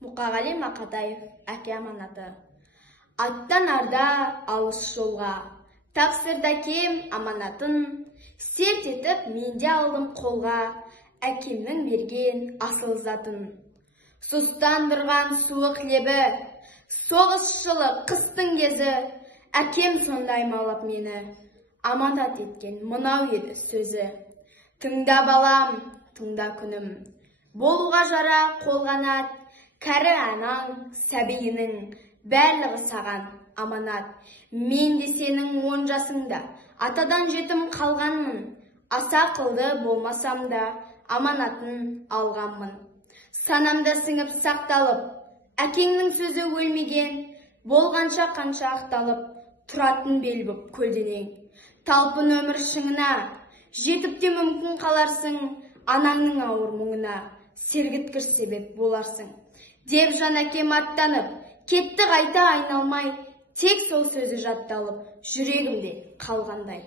Мұқағали Мақатаев, әке аманаты. Аттан арда алыс жолға, тапсырда кем аманатын, серт етіп менде алдым қолға, әкемнің берген асыл затын. Сұстандырған суық лебі, соғыс жылы қыстың кезі, әкем сондай аймалап мені, аманат еткен мынау еді сөзі. Тыңда балам, тыңда күнім, болуға жара қолғанат, кәрі анаң, сәбиінің, бәрлігі саған аманат. Мен де сенің 10 жасыңда, атадан жетім қалғанмын, аса қылды болмасам да, аманатын алғанмын. Санамда сіңіп сақталып, әкеңнің сөзі өлмеген, болғанша қанша ақталып, тұратын бел боп көлденең. Талпын өмір шыңына, жетіп те мүмкін қаларсың, анаңның ауыр мұңына, сергіткіш себеп боларсың. Деп жан әкем аттанып, кетті қайта айналмай, тек сол сөзі жатталып, жүрегімде қалғандай.